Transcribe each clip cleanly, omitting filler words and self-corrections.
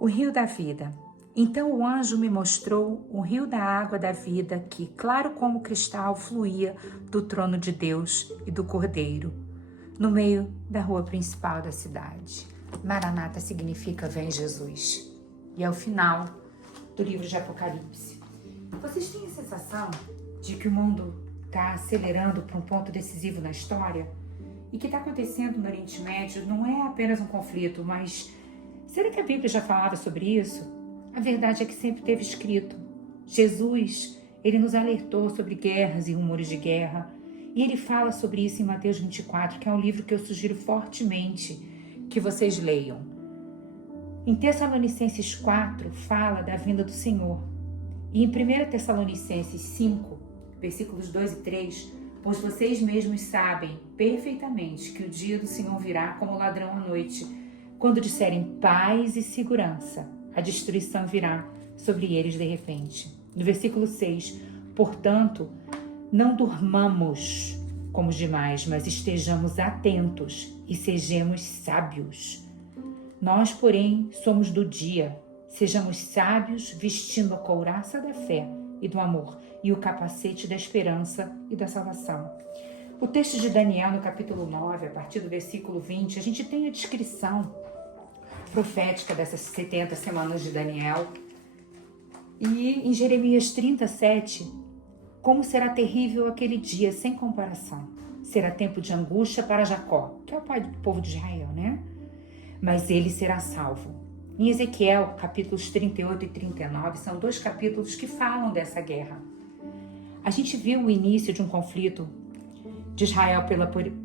O rio da vida. Então o anjo me mostrou o rio da água da vida que, claro como cristal, fluía do trono de Deus e do Cordeiro, no meio da rua principal da cidade. Maranata significa vem Jesus. E é o final do livro de Apocalipse. Vocês têm a sensação de que o mundo está acelerando para um ponto decisivo na história? E o que está acontecendo no Oriente Médio não é apenas um conflito, mas será que a Bíblia já falava sobre isso? A verdade é que sempre teve escrito. Jesus, ele nos alertou sobre guerras e rumores de guerra. E ele fala sobre isso em Mateus 24, que é um livro que eu sugiro fortemente que vocês leiam. Em Tessalonicenses 4, fala da vinda do Senhor. E em 1 Tessalonicenses 5, versículos 2 e 3, pois vocês mesmos sabem perfeitamente que o dia do Senhor virá como ladrão à noite, quando disserem paz e segurança, a destruição virá sobre eles de repente. No versículo 6, portanto, não durmamos como os demais, mas estejamos atentos e sejamos sábios. Nós, porém, somos do dia. Sejamos sábios, vestindo a couraça da fé e do amor e o capacete da esperança e da salvação. O texto de Daniel, no capítulo 9, a partir do versículo 20, a gente tem a descrição profética dessas 70 semanas de Daniel. E em Jeremias 37, como será terrível aquele dia, sem comparação. Será tempo de angústia para Jacó, que é o pai do povo de Israel, né? Mas ele será salvo. Em Ezequiel, capítulos 38 e 39, são 2 capítulos que falam dessa guerra. A gente viu o início de um conflito de Israel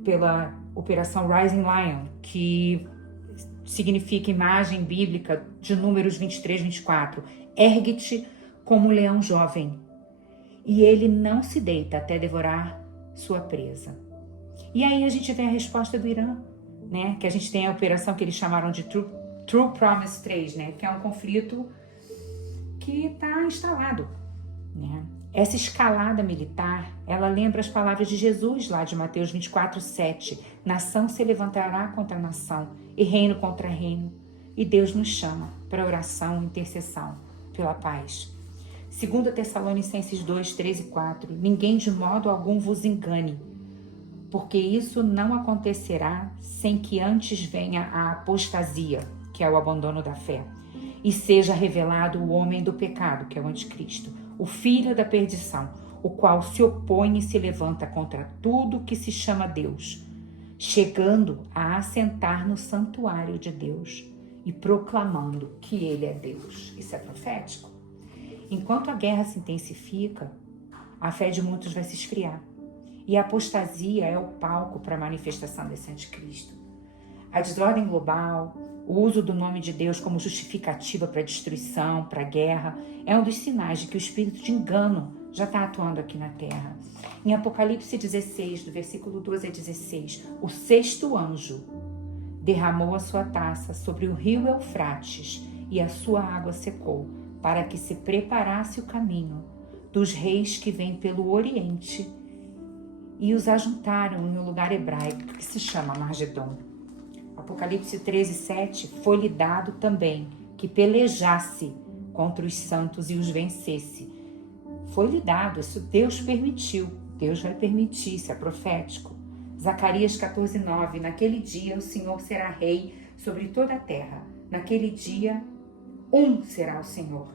pela Operação Rising Lion, que significa imagem bíblica de Números 23, 24. Ergue-te como um leão jovem, e ele não se deita até devorar sua presa. E aí a gente vê a resposta do Irã, né? Que a gente tem a operação que eles chamaram de True Promise 3, né? Que é um conflito que está instalado, né? Essa escalada militar, ela lembra as palavras de Jesus lá de Mateus 24, 7. Nação se levantará contra nação e reino contra reino. E Deus nos chama para oração e intercessão pela paz. 2 Tessalonicenses 2, 3 e 4. Ninguém de modo algum vos engane, porque isso não acontecerá sem que antes venha a apostasia, que é o abandono da fé, e seja revelado o homem do pecado, que é o anticristo, o filho da perdição, o qual se opõe e se levanta contra tudo que se chama Deus, chegando a assentar no santuário de Deus e proclamando que ele é Deus. Isso é profético? Enquanto a guerra se intensifica, a fé de muitos vai se esfriar. E a apostasia é o palco para a manifestação desse anticristo. A desordem global, o uso do nome de Deus como justificativa para a destruição, para a guerra, é um dos sinais de que o espírito de engano já está atuando aqui na terra. Em Apocalipse 16, do versículo 12 a 16, o 6º anjo derramou a sua taça sobre o rio Eufrates e a sua água secou, para que se preparasse o caminho dos reis que vêm pelo Oriente, e os ajuntaram em um lugar hebraico que se chama Margedon. Apocalipse 13, 7, foi-lhe dado também que pelejasse contra os santos e os vencesse. Foi-lhe dado, isso Deus permitiu, Deus vai permitir, isso é profético. Zacarias 14, 9, naquele dia o Senhor será rei sobre toda a terra. Naquele dia, um será o Senhor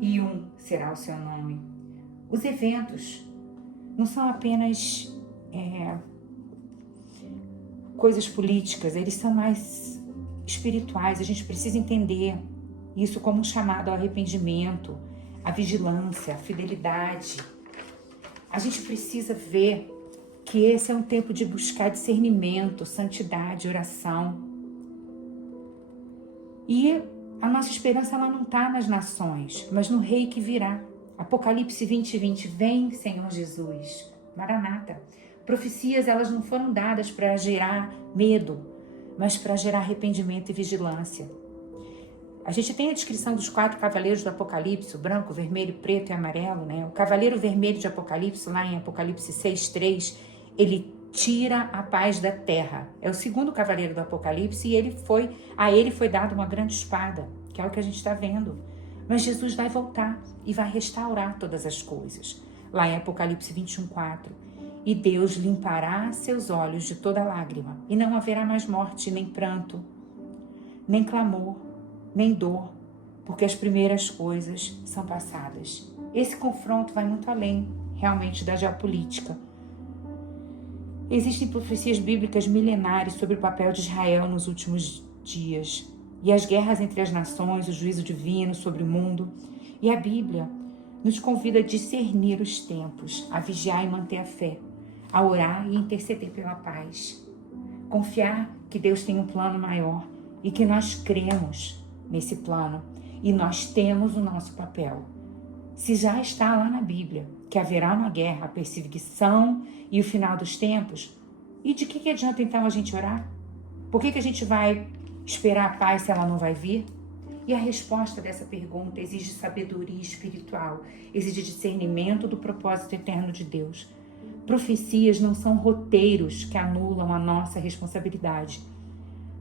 e um será o seu nome. Os eventos não são apenas coisas políticas, eles são mais espirituais. A gente precisa entender isso como um chamado ao arrependimento, à vigilância, à fidelidade. A gente precisa ver que esse é um tempo de buscar discernimento, santidade, oração. E a nossa esperança ela não está nas nações, mas no Rei que virá. Apocalipse 20, 20, vem, Senhor Jesus, Maranata. Profecias, elas não foram dadas para gerar medo, mas para gerar arrependimento e vigilância. A gente tem a descrição dos 4 cavaleiros do Apocalipse, o branco, vermelho, preto e amarelo, né? O cavaleiro vermelho de Apocalipse, lá em Apocalipse 6, 3, ele tira a paz da terra. É o 2º cavaleiro do Apocalipse e a ele foi dada uma grande espada. que é o que a gente está vendo. Mas Jesus vai voltar e vai restaurar todas as coisas. Lá em Apocalipse 21:4. E Deus limpará seus olhos de toda lágrima, e não haverá mais morte, nem pranto, nem clamor, nem dor, porque as primeiras coisas são passadas. Esse confronto vai muito além, realmente, da geopolítica. Existem profecias bíblicas milenares sobre o papel de Israel nos últimos dias, e as guerras entre as nações, o juízo divino sobre o mundo. E a Bíblia nos convida a discernir os tempos, a vigiar e manter a fé, a orar e interceder pela paz. Confiar que Deus tem um plano maior e que nós cremos nesse plano e nós temos o nosso papel. Se já está lá na Bíblia que haverá uma guerra, a perseguição e o final dos tempos, e de que adianta então a gente orar? Por que a gente vai esperar a paz se ela não vai vir? E a resposta dessa pergunta exige sabedoria espiritual, exige discernimento do propósito eterno de Deus. Profecias não são roteiros que anulam a nossa responsabilidade.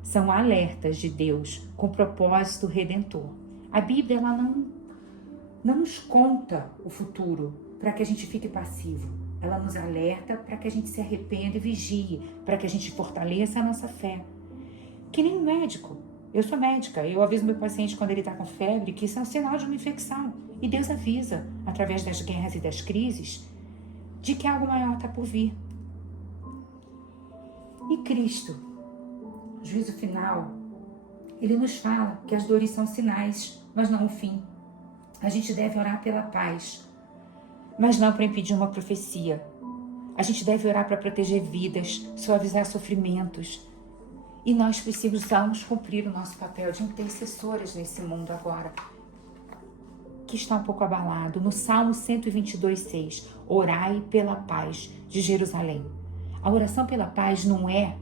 São alertas de Deus com propósito redentor. A Bíblia ela não nos conta o futuro para que a gente fique passivo. Ela nos alerta para que a gente se arrependa e vigie, para que a gente fortaleça a nossa fé. Que nem um médico. Eu sou médica, eu aviso meu paciente quando ele está com febre que isso é um sinal de uma infecção. E Deus avisa, através das guerras e das crises, de que algo maior está por vir. E Cristo, juízo final, ele nos fala que as dores são sinais, mas não o fim. A gente deve orar pela paz, mas não para impedir uma profecia. A gente deve orar para proteger vidas, suavizar sofrimentos. E nós precisamos cumprir o nosso papel de intercessoras nesse mundo agora, que está um pouco abalado. No Salmo 122:6, orai pela paz de Jerusalém. A oração pela paz não é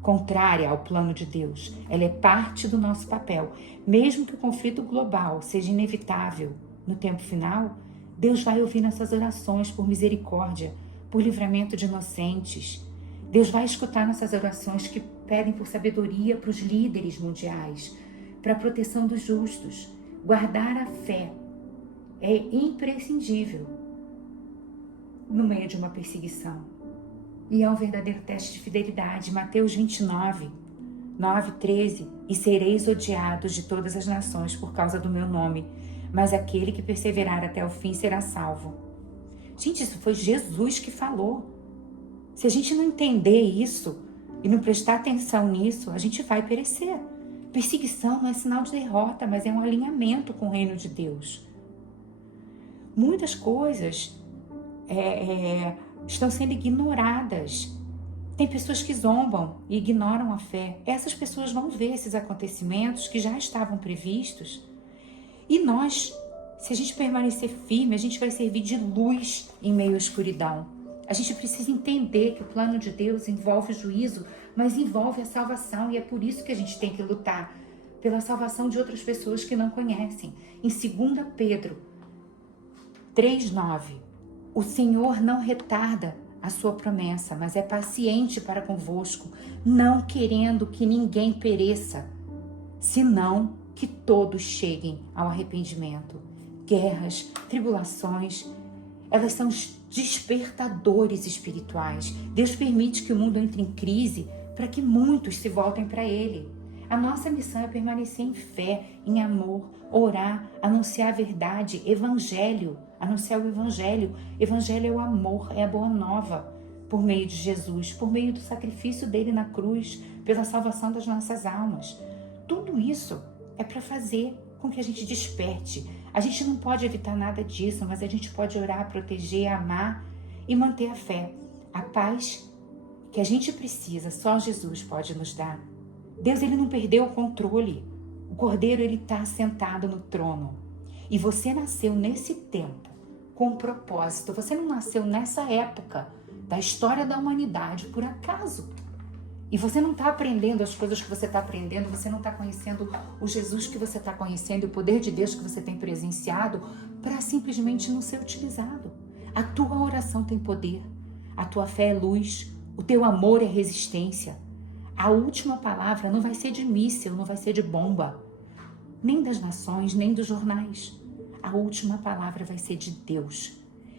contrária ao plano de Deus. Ela é parte do nosso papel. Mesmo que o conflito global seja inevitável no tempo final, Deus vai ouvir nossas orações por misericórdia, por livramento de inocentes. Deus vai escutar nossas orações que pedem por sabedoria para os líderes mundiais, para a proteção dos justos. Guardar a fé é imprescindível no meio de uma perseguição. E é um verdadeiro teste de fidelidade. Mateus 29:9-13. E sereis odiados de todas as nações por causa do meu nome, mas aquele que perseverar até o fim será salvo. Gente, isso foi Jesus que falou. Se a gente não entender isso e não prestar atenção nisso, a gente vai perecer. Perseguição não é sinal de derrota, mas é um alinhamento com o reino de Deus. Muitas coisas estão sendo ignoradas. Tem pessoas que zombam e ignoram a fé. Essas pessoas vão ver esses acontecimentos que já estavam previstos. E nós, se a gente permanecer firme, a gente vai servir de luz em meio à escuridão. A gente precisa entender que o plano de Deus envolve o juízo, mas envolve a salvação. E é por isso que a gente tem que lutar pela salvação de outras pessoas que não conhecem. Em 2 Pedro 3:9, o Senhor não retarda a sua promessa, mas é paciente para convosco, não querendo que ninguém pereça, senão que todos cheguem ao arrependimento. Guerras, tribulações, elas são os despertadores espirituais. Deus permite que o mundo entre em crise para que muitos se voltem para Ele. A nossa missão é permanecer em fé, em amor, orar, anunciar a verdade, evangelho, anunciar o evangelho. Evangelho é o amor, é a boa nova, por meio de Jesus, por meio do sacrifício dele na cruz, pela salvação das nossas almas. Tudo isso é para fazer com que a gente desperte. A gente não pode evitar nada disso, mas a gente pode orar, proteger, amar e manter a fé. A paz que a gente precisa, só Jesus pode nos dar. Deus, ele não perdeu o controle. O Cordeiro, ele está sentado no trono. E você nasceu nesse tempo com um propósito. Você não nasceu nessa época da história da humanidade por acaso. E você não está aprendendo as coisas que você está aprendendo, você não está conhecendo o Jesus que você está conhecendo, o poder de Deus que você tem presenciado para simplesmente não ser utilizado. A tua oração tem poder, a tua fé é luz, o teu amor é resistência. A última palavra não vai ser de míssil, não vai ser de bomba. nem das nações, nem dos jornais. A última palavra vai ser de Deus.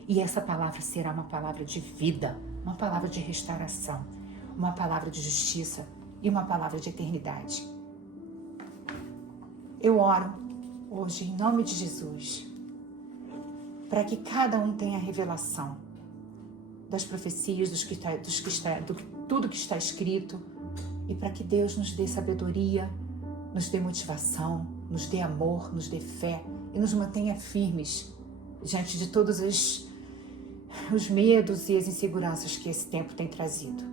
E essa palavra será uma palavra de vida, uma palavra de restauração, uma palavra de justiça e uma palavra de eternidade. Eu oro hoje em nome de Jesus, para que cada um tenha a revelação das profecias, tudo que está escrito, e para que Deus nos dê sabedoria, nos dê motivação, nos dê amor, nos dê fé e nos mantenha firmes diante de todos os medos e as inseguranças que esse tempo tem trazido.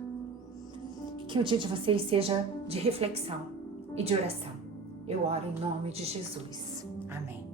Que o dia de vocês seja de reflexão e de oração. Eu oro em nome de Jesus. Amém.